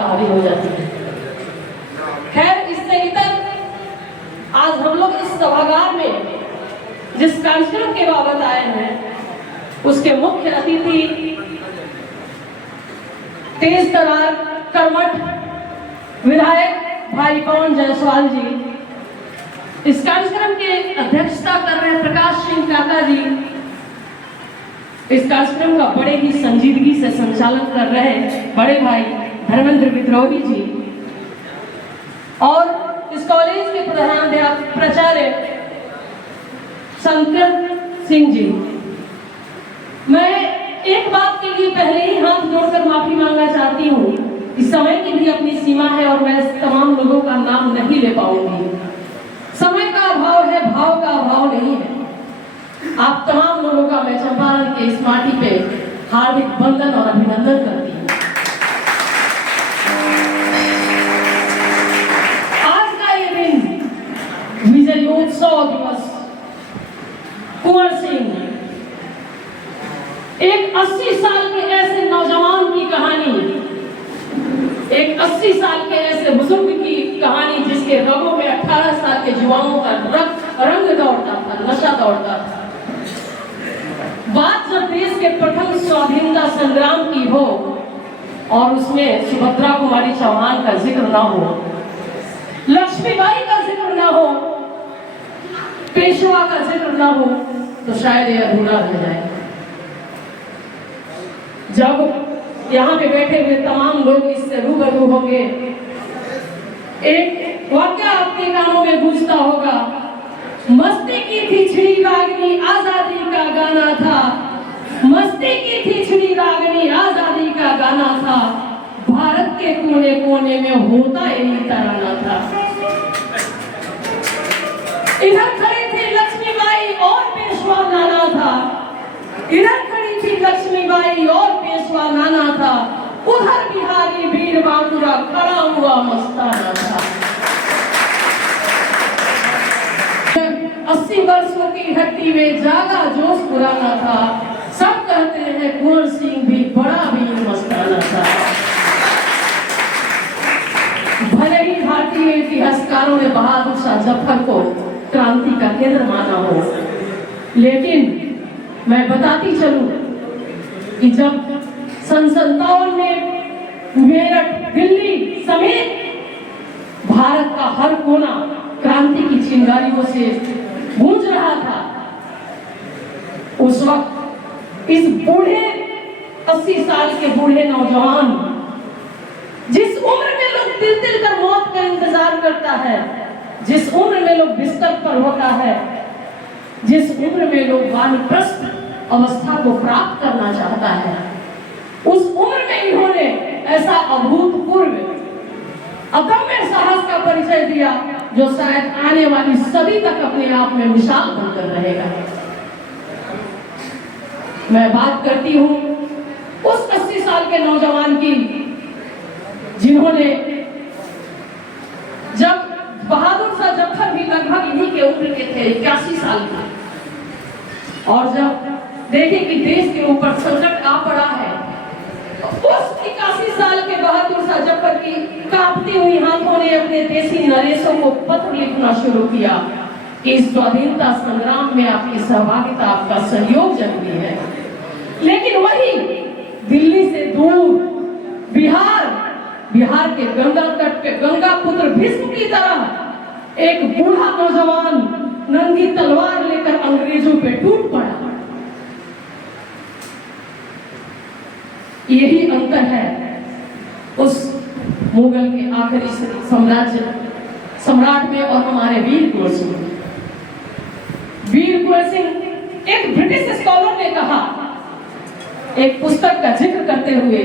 कहानी हो जाती है। खैर, इससे इतर आज हम लोग इस सभागार में जिस कार्यक्रम के बाबत आए हैं उसके मुख्य अतिथि तेज तरार कर्मठ विधायक भाई पवन जायसवाल जी, इस कार्यक्रम के अध्यक्षता कर रहे प्रकाश सिंह काका जी, इस कार्यक्रम का बड़े ही संजीदगी से संचालन कर रहे बड़े भाई धर्मेंद्र विद्रोही जी और इस कॉलेज के प्रधानाध्यापक प्राचार्य शंकर सिंह जी। मैं एक बात के लिए पहले ही हाथ जोड़कर माफी मांगना चाहती हूँ कि समय की भी अपनी सीमा है और मैं तमाम लोगों का नाम नहीं ले पाऊंगी। समय का अभाव है, भाव का अभाव नहीं है। आप तमाम लोगों का मैं चंपारण के इस माटी पे हार्दिक वंदन और अभिनंदन करती हूँ। आज का ये दिन विजयोत्सव दिवस, कुंवर सिंह, एक 80 साल के ऐसे नौजवान की कहानी, एक 80 साल के ऐसे बुजुर्ग की कहानी जिसके रगों में 18 साल के युवाओं का रंग दौड़ता था, नशा दौड़ता था। बात जब देश के प्रथम स्वाधीनता संग्राम की हो और उसमें सुभद्रा कुमारी चौहान का जिक्र ना हो, लक्ष्मीबाई का जिक्र ना हो, पेशवा का जिक्र ना हो, तो शायद ये अधूरा रह जाए। जब यहाँ पे बैठे हुए तमाम लोग इससे रूबरू होंगे, एक वाक्य आपके कानों में गूंजता होगा, मस्ती की थी छिड़ी रागनी आजादी का गाना था, मस्ती की थी छिड़ी रागनी आजादी का गाना था, भारत के कोने कोने में होता यही तराना था। इधर खड़ी थी लक्ष्मीबाई और पेशवा नाना था, इधर खड़ी थी लक्ष्मीबाई और पेशवा नाना था, उधर बिहारी वीर बांकुरा खड़ा हुआ मस्ताना था। 80 वर्षों की हट्टी में जागा जोश पुराना था, सब कहते हैं कुंवर सिंह भी बड़ा वीर मस्ताना था। भले ही भारतीय इतिहासकारों ने बहादुर शाह जफर को क्रांति का केंद्र माना हो, लेकिन मैं बताती चलूं कि जब सन 57 में मेरठ, दिल्ली समेत भारत का हर कोना क्रांति की चिंगारियों से गूंज रहा था, उस वक्त इस बूढ़े 80 साल के बूढ़े नौजवान, जिस उम्र में लोग तिल तिल कर मौत का इंतजार करता है, जिस उम्र में लोग बिस्तर पर होता है, जिस उम्र में लोग वानप्रस्थ अवस्था को प्राप्त करना चाहता है, उस उम्र में इन्होंने ऐसा अभूतपूर्व अदम्य साहस का परिचय दिया जो शायद आने वाली सदी तक अपने आप में मिसाल बनकर रहेगा। मैं बात करती हूँ उस 80 साल के नौजवान की, जिन्होंने, जब बहादुर शाह जफर भी लगभग इन्हीं के उम्र के थे, 81 साल के, और जब देखें कि देश के ऊपर संकट आ पड़ा है, उस 81 साल के बहादुर शाह जफर की कांपती हुई हाथों ने अपने देसी नरेशों को पत्र लिखना शुरू किया कि इस स्वाधीनता संग्राम में आपकी सहभागिता, आपका सहयोग जरूरी है। लेकिन वही दिल्ली से दूर बिहार के गंगा तट पे गंगा पुत्र भीष्म की तरह एक बूढ़ा नौजवान नंगी तलवार लेकर अंग्रेजों पे टूट पड़ा। यही अंतर है उस मुगल के आखिरी सम्राट में और हमारे वीर कुंवर सिंह। वीर कुंवर सिंह, एक ब्रिटिश स्कॉलर ने कहा, एक पुस्तक का जिक्र करते हुए,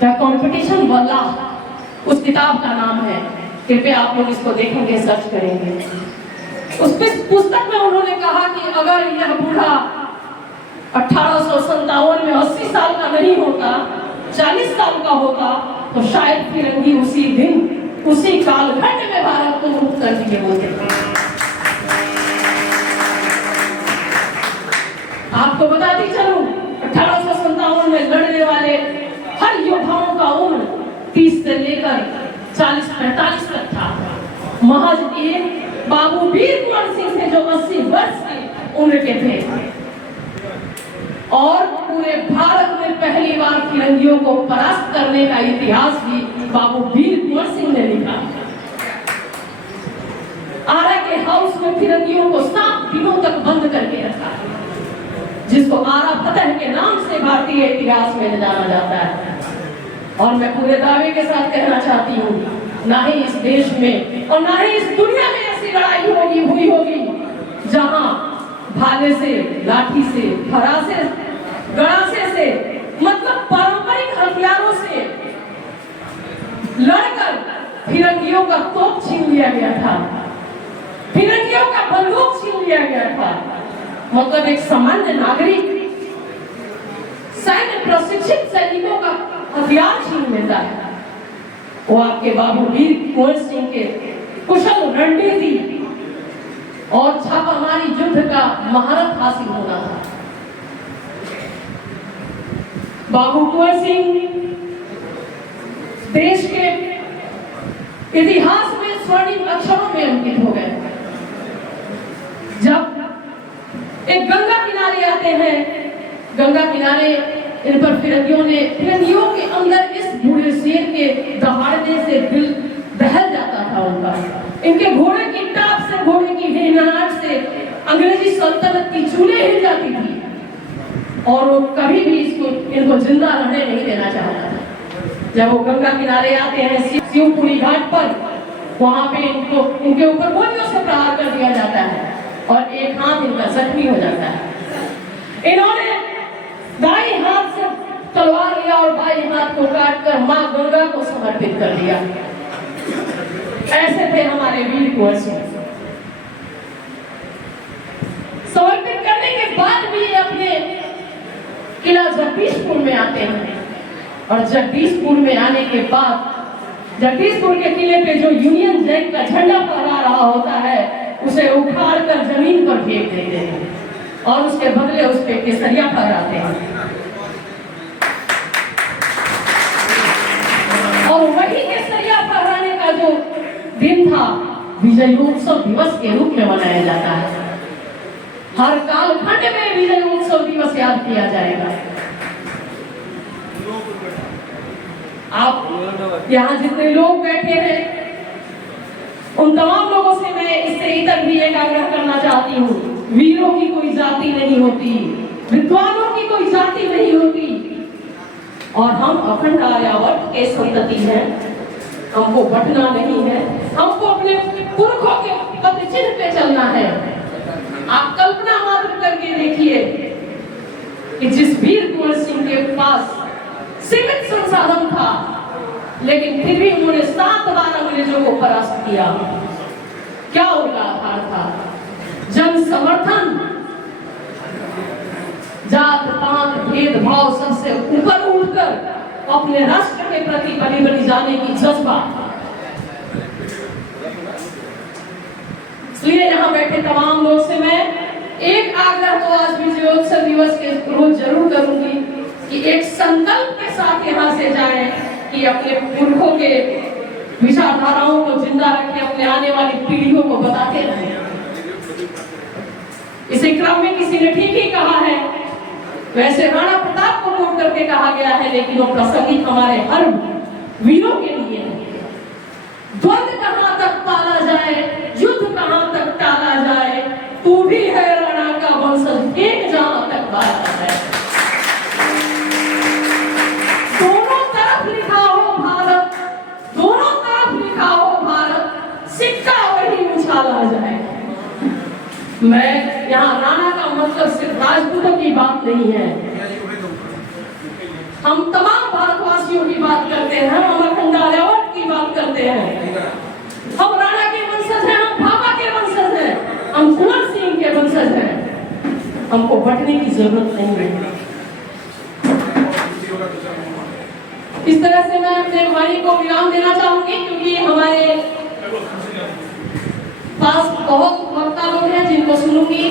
द कॉम्पिटिशन वल्लाह, उस किताब का नाम है, कृपया आप लोग इसको देखेंगे, सर्च करेंगे। उस पुस्तक में उन्होंने कहा कि अगर यह बूढ़ा 1857 में 80 साल का नहीं होता, 40 साल का होता, तो शायद फिरंगी उसी दिन, उसी कालखंड में भारत को मुक्त कर दिए होते। आपको बताती चलूं, 1857 में लड़ने वाले हर योद्धाओं का उम्र से लेकर 40-45 तक था। महज एक बाबू वीर कुंवर सिंह थे जो 80 वर्ष की उम्र के थे और पूरे भारत में पहली बार फिरंगियों को परास्त करने का इतिहास भी बाबू वीर कुंवर सिंह ने लिखा। आरा के हाउस में फिरंगियों को 7 दिनों तक बंद करके रखा, जिसको आरा फतेह के नाम से भारतीय इतिहास में जाना जाता है। और मैं पूरे दावे के साथ कहना चाहती हूँ, ना ही इस देश में और ना ही इस दुनिया में ऐसी लड़ाई हुई होगी जहां भाले से, लाठी से, फरासे, गड़ासे से, मतलब पारंपरिक हथियारों से लड़कर फिरंगियों का तोप छीन लिया गया था, फिरंगियों का बंदूक छीन लिया गया था। मतलब एक सामान्य नागरिक सैन्य प्रशिक्षित सैनिकों का हथियार छीन लेता है। वो आपके बाबू वीर कुंवर सिंह के कुशल रणनीति और छापामारी युद्ध का महारत हासिल होना था। बाबू कुंवर सिंह देश के इतिहास में स्वर्णिम अक्षरों में अंकित हो गए। जब एक गंगा किनारे आते हैं, गंगा किनारे इन पर फिरंगियों के अंदर इस बूढ़े शेर के दहाड़ने से दिल दहल जाता था उनका। इनके घोड़े की टाप से, घोड़े की हिलनाहट से अंग्रेजी सल्तनत की चूल्हे हिल जाती थी और वो कभी भी इनको जिंदा रहने नहीं देना चाहता था। जब वो गंगा किनारे आते हैं शिवपुरी घाट पर, वहां पे इनके ऊपर गोलियों से प्रहार कर दिया जाता है और एक हाथ इनका जख्मी हो जाता है। इन्होंने दाई हाथ से तलवार लिया और बाई हाथ को काटकर मां गंगा को समर्पित कर दिया। ऐसे थे हमारे वीर कुंवर सिंह। समर्पित करने के बाद भी अपने किला जगदीशपुर में आते हैं और जगदीशपुर में आने के बाद जगदीशपुर के किले पे जो यूनियन जैक का झंडा फहरा रहा होता है उसे उखाड़ कर जमीन पर फेंक देते हैं और उसके बदले उस पे केसरिया फहराते हैं। और वही केसरिया फहराने का जो दिन था विजयोत्सव दिवस के रूप में मनाया जाता है। हर कालखंड में विजयोत्सव दिवस याद किया जाएगा। आप यहाँ जितने लोग बैठे हैं उन तमाम लोगों से मैं इससे इतर भी एक आग्रह करना चाहती हूँ, वीरों की कोई जाति नहीं होती, विद्वानों की कोई जाति नहीं होती और हम अखंड आर्यावर्त के संतति हैं। हमको बटना नहीं है, हमको अपने पुरखों के पद चिन्ह पे चलना है। आप कल्पना मात्र करके देखिए कि जिस वीर कुंवर सिंह के पास सीमित संसाधन था लेकिन फिर भी उन्होंने 7 बार अंग्रेजों को परास्त किया। क्या उनका आधार था? जन समर्थन, जात पात भेदभाव सबसे ऊपर उठकर अपने राष्ट्र के प्रति बलि जाने की जज्बा। इसलिए यहाँ बैठे तमाम लोग से मैं एक आग्रह तो आज विजयोत्सव दिवस के रोज जरूर करूंगी कि एक संकल्प के साथ यहाँ से जाएं कि अपने पुरखों के विचारधाराओं को जिंदा रखें, अपने आने वाली पीढ़ियों को बताते रहें। इसी क्रम में किसी ने ठीक ही कहा है, वैसे राणा प्रताप को नोट करके कहा गया है लेकिन वो प्रासंगिक हमारे हर वीरों के लिए है। द्वंद्व कहां तक पाला जाए, युद्ध कहां तक टाला जाए, तू भी है राणा का वंशज, एक जहां तक बात है। दोनों तरफ लिखा हो भारत, दोनों तरफ लिखा हो भारत, सिक्का वही उछाला जाए। मैं यहाँ राणा का मतलब सिर्फ राजपूतों की बात नहीं है, हम तमाम भारतवासियों की बात करते हैं, हम अखंड आर्यावर्त की बात करते हैं। हम राणा के वंशज हैं, हम भाभा के वंशज हैं, हम कुंवर सिंह के वंशज हैं। हमको बटने की जरूरत नहीं है। इस तरह से मैं अपने वाणी को विराम देना चाहूंगी क्योंकि हमारे पास बहुत वक्ता लोग हैं जिनको सुनूंगी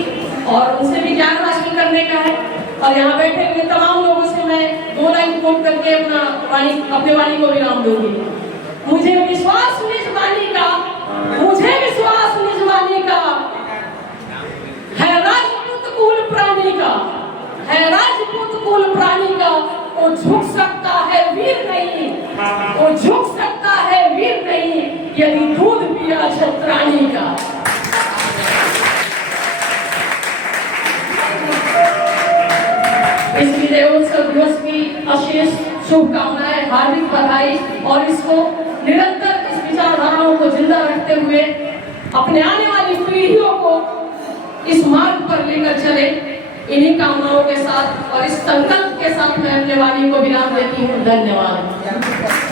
और उनसे भी ज्ञान हासिल करने का है। और यहाँ बैठे हुए तमाम लोगों से मैं 2 लाइन कोट करके अपने वाणी को विराम दूंगी। मुझे विश्वास निज वाणी का है राजपूत कुल प्राणी का, है राजपूत कुल प्राणी का। वो झुक सकता है वीर नहीं, वो झुक सकता है वीर नहीं, यदि दूध पिया छत्राणी का। इस विजय उत्सव दिवस की अशेष शुभकामनाएं, हार्दिक बधाई और इसको निरंतर इस विचारधाराओं को जिंदा रखते हुए अपने आने वाली पीढ़ियों को इस मार्ग पर लेकर चले। इन्हीं कामनाओं के साथ और इस संकल्प के साथ मैं अपने वाणी को विराम देती हूँ। धन्यवाद।